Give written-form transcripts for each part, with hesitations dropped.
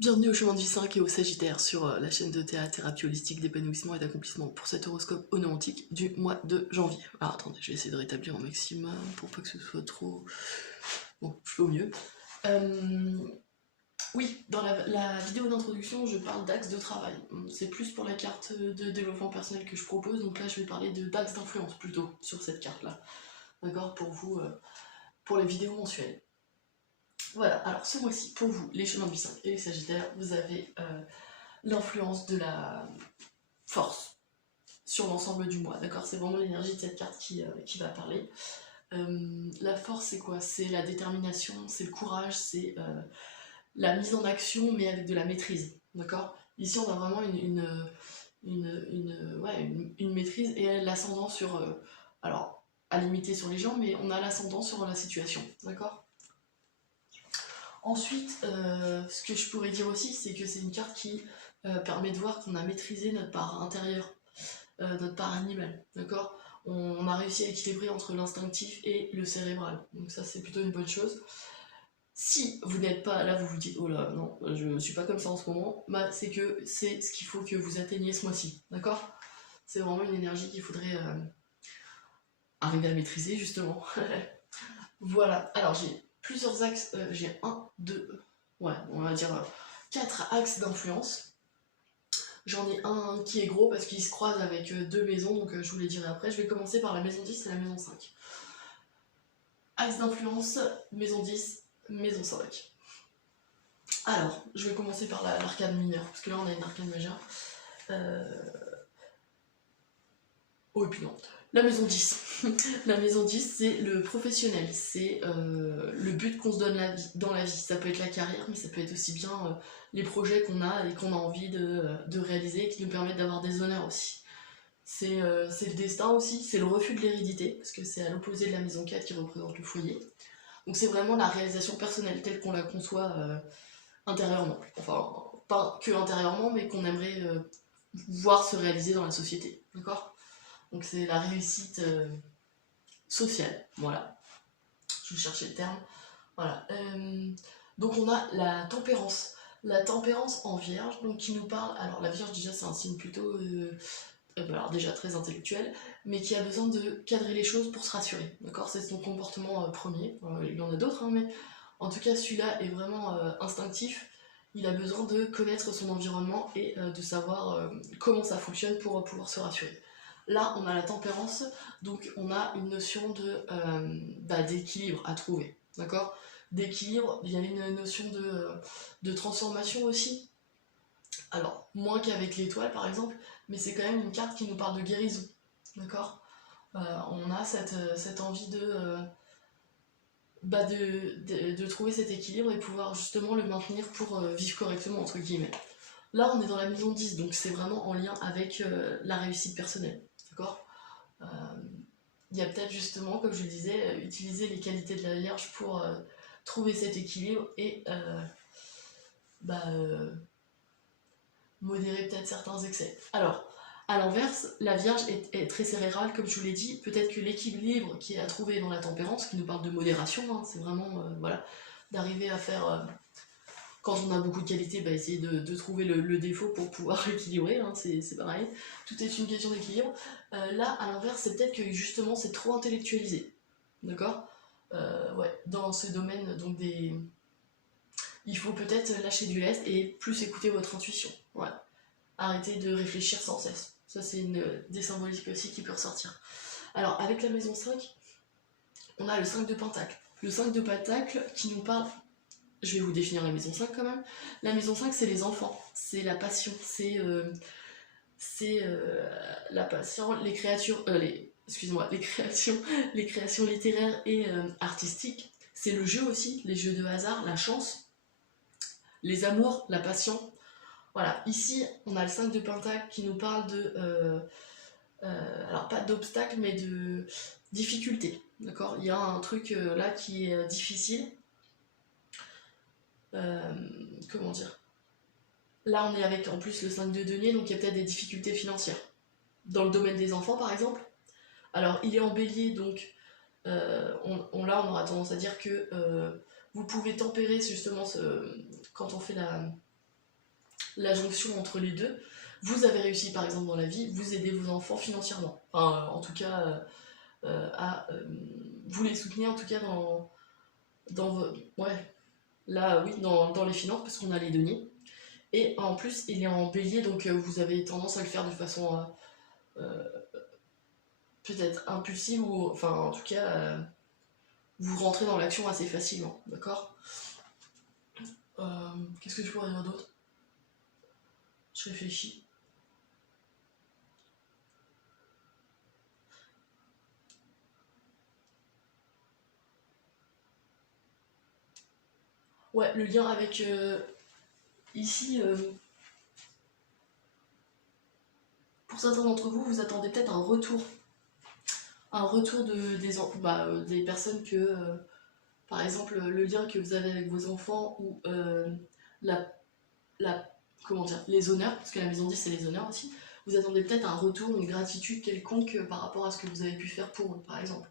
Bienvenue au chemin de vie 5 et au Sagittaire sur la chaîne de théâtre, thérapie holistique, d'épanouissement et d'accomplissement pour cet horoscope onoantique du mois de janvier. Alors attendez, je vais essayer de rétablir au maximum pour pas que ce soit trop... Bon, je fais au mieux. Oui, dans la vidéo d'introduction, je parle d'axes de travail. C'est plus pour la carte de développement personnel que je propose, donc là je vais parler d'axes d'influence plutôt sur cette carte-là. D'accord, pour vous, pour les vidéos mensuelles. Voilà, alors ce mois-ci, pour vous, les chemins de vie 5 et les Sagittaires, vous avez l'influence de la force sur l'ensemble du mois, d'accord? C'est vraiment l'énergie de cette carte qui va parler. La force, c'est quoi? C'est la détermination, c'est le courage, c'est la mise en action, mais avec de la maîtrise, d'accord? Ici, on a vraiment une maîtrise et l'ascendant sur... alors, à limiter sur les gens, mais on a l'ascendant sur la situation, d'accord? Ensuite, ce que je pourrais dire aussi, c'est que c'est une carte qui permet de voir qu'on a maîtrisé notre part intérieure, notre part animale, d'accord? On a réussi à équilibrer entre l'instinctif et le cérébral, donc ça c'est plutôt une bonne chose. Si vous n'êtes pas là, vous vous dites oh là non, je suis pas comme ça en ce moment, bah, c'est que c'est ce qu'il faut que vous atteigniez ce mois-ci, d'accord? C'est vraiment une énergie qu'il faudrait arriver à maîtriser justement. Voilà, alors j'ai plusieurs axes, j'ai un, deux, ouais, on va dire 4 axes d'influence. J'en ai un qui est gros parce qu'il se croise avec deux maisons, donc je vous les dirai après. Je vais commencer par la maison 10 et la maison 5. Axe d'influence, maison 10, maison 5. Alors, je vais commencer par l'arcane mineure, parce que là on a une arcane majeure. Oh, et puis non. La maison 10. La maison 10, c'est le professionnel, c'est le but qu'on se donne dans la vie. Ça peut être la carrière, mais ça peut être aussi bien les projets qu'on a et qu'on a envie de réaliser, qui nous permettent d'avoir des honneurs aussi. C'est le destin aussi, c'est le refus de l'hérédité, parce que c'est à l'opposé de la maison 4 qui représente le foyer. Donc c'est vraiment la réalisation personnelle telle qu'on la conçoit intérieurement. Enfin, pas que intérieurement, mais qu'on aimerait voir se réaliser dans la société. D'accord? Donc c'est la réussite sociale. Voilà. Je cherchais le terme. Voilà. Donc on a la tempérance. La tempérance en vierge, donc qui nous parle... Alors la vierge déjà c'est un signe plutôt... alors déjà très intellectuel, mais qui a besoin de cadrer les choses pour se rassurer. D'accord? C'est son comportement premier. Il y en a d'autres, hein, mais en tout cas celui-là est vraiment instinctif. Il a besoin de connaître son environnement et de savoir comment ça fonctionne pour pouvoir se rassurer. Là, on a la tempérance, donc on a une notion d'équilibre à trouver. D'accord? D'équilibre, il y a une notion de transformation aussi. Alors, moins qu'avec l'étoile par exemple, mais c'est quand même une carte qui nous parle de guérison. D'accord? On a cette envie de trouver cet équilibre et pouvoir justement le maintenir pour vivre correctement, entre guillemets. Là, on est dans la maison 10, donc c'est vraiment en lien avec la réussite personnelle. D'accord? Il y a peut-être justement, comme je le disais, utiliser les qualités de la Vierge pour trouver cet équilibre et modérer peut-être certains excès. Alors, à l'inverse, la Vierge est très cérébrale, comme je vous l'ai dit. Peut-être que l'équilibre qui est à trouver dans la tempérance, qui nous parle de modération, hein, c'est vraiment voilà, d'arriver à faire, quand on a beaucoup de qualités, essayer de trouver le défaut pour pouvoir équilibrer, hein, c'est pareil. Tout est une question d'équilibre. Là, à l'inverse, c'est peut-être que justement c'est trop intellectualisé. D'accord? Ouais, dans ce domaine, donc il faut peut-être lâcher du lest et plus écouter votre intuition. Ouais. Arrêter de réfléchir sans cesse. Ça, c'est des symboliques aussi qui peut ressortir. Alors, avec la maison 5, on a le 5 de Pentacle. Le 5 de Pentacle qui nous parle... Je vais vous définir la maison 5 quand même. La maison 5, c'est les enfants, c'est la passion, c'est la passion, les créatures... excusez-moi, les créations littéraires et artistiques. C'est le jeu aussi, les jeux de hasard, la chance, les amours, la passion. Voilà, ici, on a le 5 de Pentacle qui nous parle alors pas d'obstacle, mais de difficulté. D'accord? Il y a un truc là qui est difficile. Comment dire? Là, on est avec en plus le 5 de denier, donc il y a peut-être des difficultés financières. Dans le domaine des enfants, par exemple. Alors, il est en bélier, donc là, on aura tendance à dire que vous pouvez tempérer justement quand on fait la jonction entre les deux. Vous avez réussi par exemple dans la vie, vous aidez vos enfants financièrement. Enfin, en tout cas, à vous les soutenir en tout cas ouais, là oui, dans les finances, parce qu'on a les deniers. Et en plus, il est en bélier, donc vous avez tendance à le faire de façon euh, peut-être impulsive, ou enfin en tout cas, vous rentrez dans l'action assez facilement, d'accord. Qu'est-ce que je pourrais dire d'autre? Je réfléchis. Ouais, le lien avec ici, pour certains d'entre vous, vous attendez peut-être un retour des personnes que, par exemple, le lien que vous avez avec vos enfants, ou la, la, comment dire, les honneurs, parce que la maison 10 c'est les honneurs aussi. Vous attendez peut-être un retour, une gratitude quelconque par rapport à ce que vous avez pu faire pour eux, par exemple,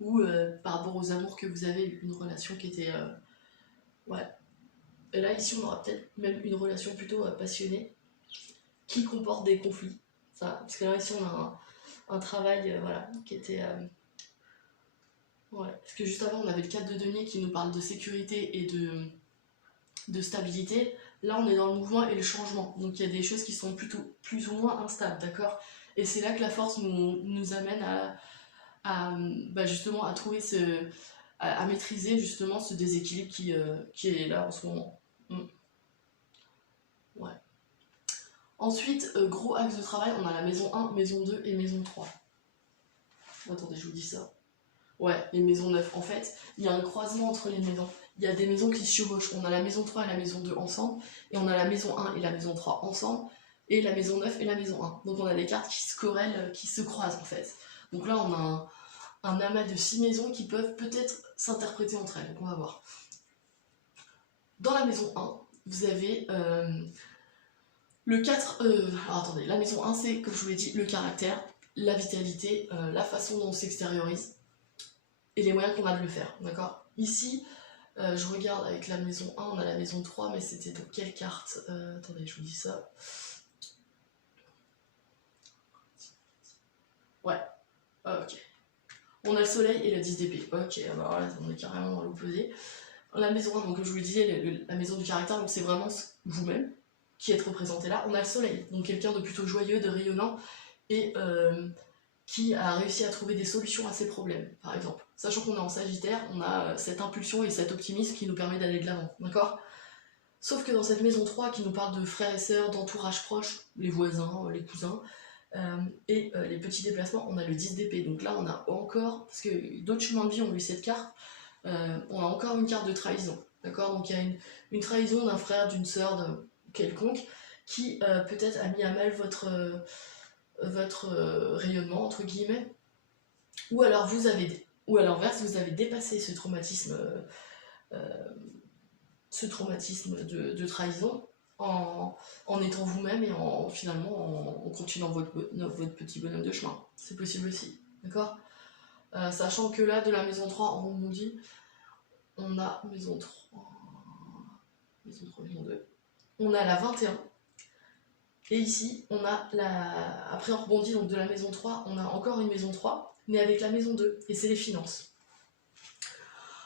ou par rapport aux amours que vous avez eu, une relation qui était, ouais. Et là ici on aura peut-être même une relation plutôt passionnée, qui comporte des conflits. Ça, parce que là ici on a un travail voilà, qui était... ouais. Parce que juste avant on avait le cadre de denier qui nous parle de sécurité et de stabilité. Là on est dans le mouvement et le changement. Donc il y a des choses qui sont plutôt plus ou moins instables, d'accord. Et c'est là que la force nous amène justement à trouver à maîtriser justement ce déséquilibre qui est là en ce moment. Ouais. Ensuite, gros axe de travail, on a la maison 1, maison 2 et maison 3. Attendez, je vous dis ça. Ouais, les maisons 9. En fait, il y a un croisement entre les maisons. Il y a des maisons qui se chevauchent. On a la maison 3 et la maison 2 ensemble, et on a la maison 1 et la maison 3 ensemble, et la maison 9 et la maison 1. Donc on a des cartes qui se corrèlent, qui se croisent en fait. Donc là, on a un amas de 6 maisons qui peuvent peut-être s'interpréter entre elles. Donc on va voir. Dans la maison 1, vous avez le 4... alors attendez, la maison 1, c'est, comme je vous l'ai dit, le caractère, la vitalité, la façon dont on s'extériorise, et les moyens qu'on a de le faire, d'accord. Ici, je regarde avec la maison 1, on a la maison 3, mais c'était dans quelle carte? Attendez, je vous dis ça. Ouais, ok. On a le soleil et le 10 d'épée. Ok, alors là, on est carrément dans l'opposé. La maison 1, donc comme je vous le disais, la maison du caractère, donc c'est vraiment vous-même qui êtes représenté là. On a le soleil, donc quelqu'un de plutôt joyeux, de rayonnant, et qui a réussi à trouver des solutions à ses problèmes, par exemple. Sachant qu'on est en Sagittaire, on a cette impulsion et cet optimisme qui nous permet d'aller de l'avant, d'accord. Sauf que dans cette maison 3 qui nous parle de frères et sœurs, d'entourage proche, les voisins, les cousins, et les petits déplacements, on a le 10 d'épée. Donc là, on a encore, parce que d'autres chemins de vie ont eu cette carte, on a encore une carte de trahison, d'accord. Donc il y a une trahison d'un frère, d'une sœur, quelconque, qui peut-être a mis à mal votre rayonnement, entre guillemets, ou alors ou à l'inverse, vous avez dépassé ce traumatisme de trahison en étant vous-même et finalement en continuant votre petit bonhomme de chemin. C'est possible aussi, d'accord. Sachant que là, de la maison 3 en rebondit, on a maison 3, maison 2, on a la 21. Et ici, on a après on rebondit, donc de la maison 3, on a encore une maison 3, mais avec la maison 2, et c'est les finances.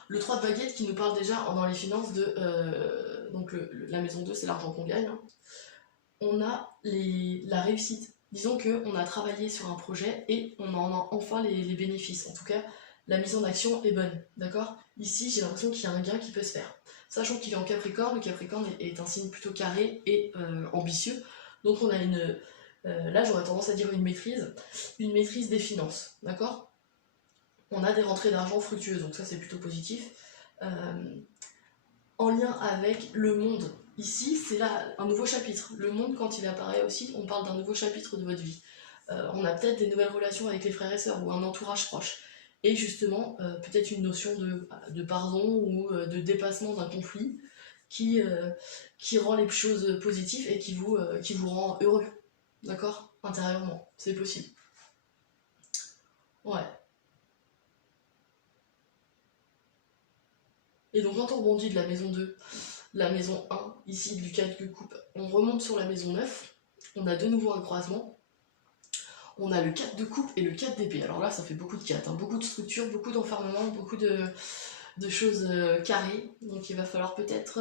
Le 3 de baguette qui nous parle déjà dans les finances de... donc la maison 2, c'est l'argent qu'on gagne. Hein. On a la réussite. Disons qu'on a travaillé sur un projet et on en a enfin les bénéfices. En tout cas, la mise en action est bonne, d'accord. Ici, j'ai l'impression qu'il y a un gain qui peut se faire. Sachant qu'il est en Capricorne, le Capricorne est un signe plutôt carré et ambitieux. Donc on a là j'aurais tendance à dire une maîtrise des finances, d'accord. On a des rentrées d'argent fructueuses, donc ça c'est plutôt positif. En lien avec le monde, ici c'est là un nouveau chapitre. Le monde, quand il apparaît aussi, on parle d'un nouveau chapitre de votre vie. On a peut-être des nouvelles relations avec les frères et sœurs ou un entourage proche. Et justement, peut-être une notion de pardon ou de dépassement d'un conflit qui rend les choses positives et qui vous rend heureux, d'accord, intérieurement. C'est possible. Ouais. Et donc quand on rebondit de la maison 2 la maison 1, ici du 4 de coupe, on remonte sur la maison 9, on a de nouveau un croisement, on a le 4 de coupe et le 4 d'épée. Alors là, ça fait beaucoup de 4, hein, beaucoup de structures, beaucoup d'enfermement, beaucoup de choses carrées. Donc il va falloir peut-être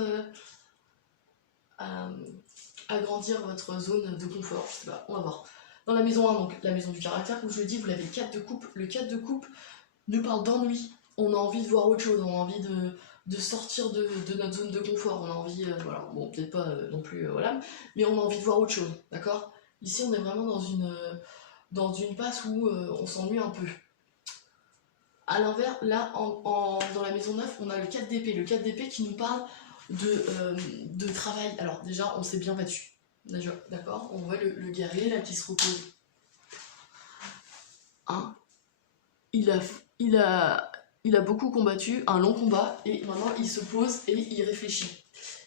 agrandir votre zone de confort, je sais pas, on va voir. Dans la maison 1, donc la maison du caractère, comme je le dis, vous l'avez le 4 de coupe. Le 4 de coupe nous parle d'ennui. On a envie de voir autre chose, on a envie de sortir de notre zone de confort. On a envie, voilà, bon, peut-être pas non plus, voilà, mais on a envie de voir autre chose, d'accord? Ici, on est vraiment dans une passe où on s'ennuie un peu. À l'inverse, là, dans la maison 9, on a le 4 d'épée. Le 4 d'épée qui nous parle de travail. Alors déjà, on s'est bien battu. D'accord? On voit le guerrier là qui se repose. Hein? Il a beaucoup combattu, un long combat, et maintenant il se pose et il réfléchit.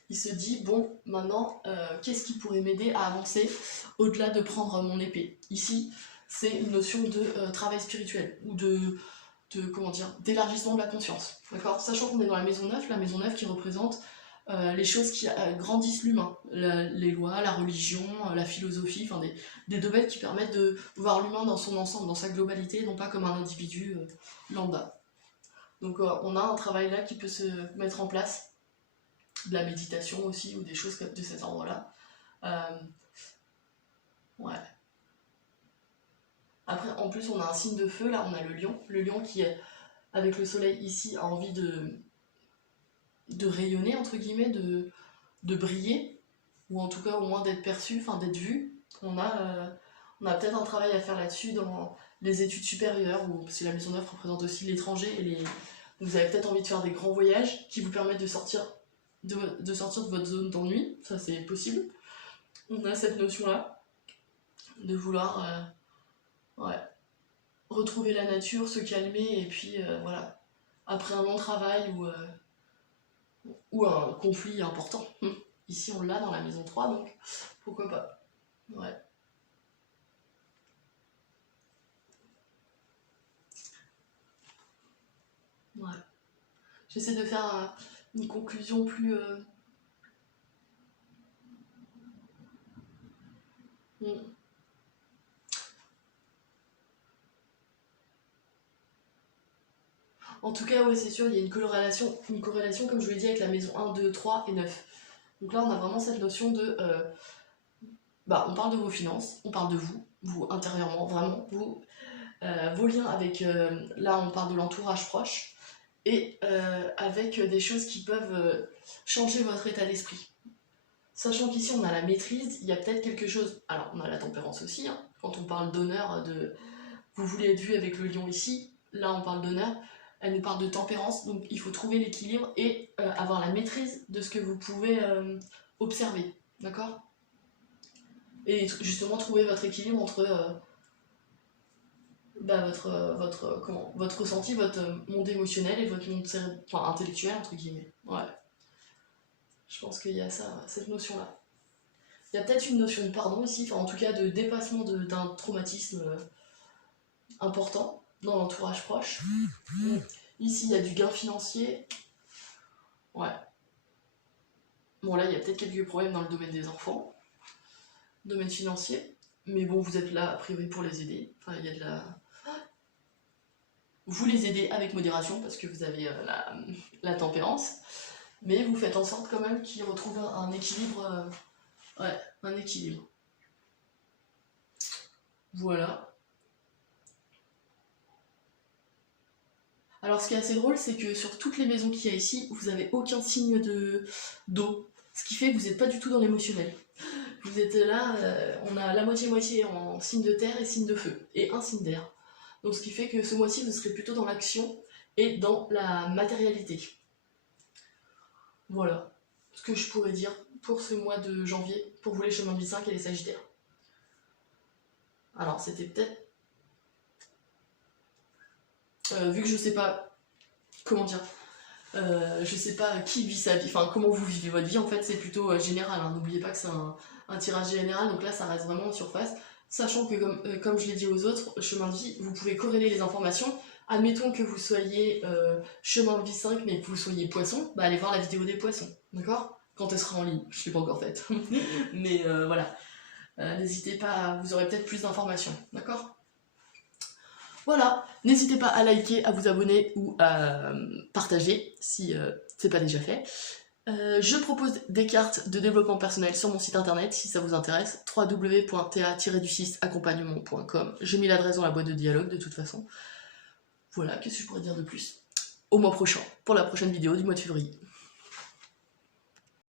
Il se dit, bon, maintenant, qu'est-ce qui pourrait m'aider à avancer au-delà de prendre mon épée? Ici, c'est une notion de travail spirituel, ou comment dire, d'élargissement de la conscience, d'accord? Sachant qu'on est dans la maison 9 qui représente les choses qui grandissent l'humain, les lois, la religion, la philosophie, enfin des domaines qui permettent de voir l'humain dans son ensemble, dans sa globalité, non pas comme un individu lambda. Donc on a un travail là qui peut se mettre en place, de la méditation aussi, ou des choses de cet ordre-là. Ouais. Après, en plus, on a un signe de feu, là, on a le lion qui, avec le soleil ici, a envie de rayonner, entre guillemets, de briller, ou en tout cas au moins d'être perçu, enfin d'être vu. On a peut-être un travail à faire là-dessus dans les études supérieures, parce que la maison 9 représente aussi l'étranger, et vous avez peut-être envie de faire des grands voyages qui vous permettent de sortir de votre zone d'ennui, ça c'est possible. On a cette notion-là, de vouloir retrouver la nature, se calmer, et puis voilà, après un long travail ou un conflit important. Ici on l'a dans la maison 3, donc pourquoi pas. Ouais. Ouais. J'essaie de faire une conclusion plus... En tout cas, ouais, c'est sûr, il y a une corrélation, comme je vous l'ai dit, avec la maison 1, 2, 3 et 9. Donc là, on a vraiment cette notion de... on parle de vos finances, on parle de vous intérieurement, vraiment, vos liens avec... là, on parle de l'entourage proche, et avec des choses qui peuvent changer votre état d'esprit. Sachant qu'ici, on a la maîtrise, il y a peut-être quelque chose... Alors, on a la tempérance aussi, hein, quand on parle d'honneur, vous voulez être vu avec le lion ici, là, on parle d'honneur. Elle nous parle de tempérance, donc il faut trouver l'équilibre et avoir la maîtrise de ce que vous pouvez observer, d'accord? Et justement trouver votre équilibre entre votre ressenti, votre monde émotionnel et votre monde intellectuel, entre guillemets. Ouais. Je pense qu'il y a cette notion-là. Il y a peut-être une notion de pardon ici, en tout cas de dépassement d'un traumatisme important dans l'entourage proche. Ici, il y a du gain financier. Ouais. Bon, là, il y a peut-être quelques problèmes dans le domaine des enfants. Domaine financier. Mais bon, vous êtes là, a priori, pour les aider. Enfin, il y a de la... Vous les aidez avec modération, parce que vous avez la tempérance. Mais vous faites en sorte quand même qu'ils retrouvent un équilibre. Ouais, un équilibre. Voilà. Alors ce qui est assez drôle, c'est que sur toutes les maisons qu'il y a ici, vous n'avez aucun signe d'eau. Ce qui fait que vous n'êtes pas du tout dans l'émotionnel. Vous êtes là, on a la moitié-moitié en signe de terre et signe de feu, et un signe d'air. Donc ce qui fait que ce mois-ci, vous serez plutôt dans l'action et dans la matérialité. Voilà ce que je pourrais dire pour ce mois de janvier, pour vous les chemins de vie 5 et les sagittaires. Alors c'était peut-être... vu que je sais pas... Comment dire, je sais pas qui vit sa vie, enfin comment vous vivez votre vie, en fait c'est plutôt général, hein. N'oubliez pas que c'est un tirage général, donc là ça reste vraiment en surface, sachant que comme je l'ai dit aux autres, chemin de vie, vous pouvez corréler les informations. Admettons que vous soyez chemin de vie 5 mais que vous soyez poisson, allez voir la vidéo des poissons, d'accord? quand elle sera en ligne, je ne l'ai pas encore faite. Mais voilà, n'hésitez pas, vous aurez peut-être plus d'informations, d'accord? Voilà, n'hésitez pas à liker, à vous abonner ou à partager si c'est pas déjà fait. Je propose des cartes de développement personnel sur mon site internet si ça vous intéresse, www.ta-accompagnement.com. J'ai mis l'adresse dans la boîte de dialogue de toute façon. Voilà, qu'est-ce que je pourrais dire de plus? Au mois prochain, pour la prochaine vidéo du mois de février.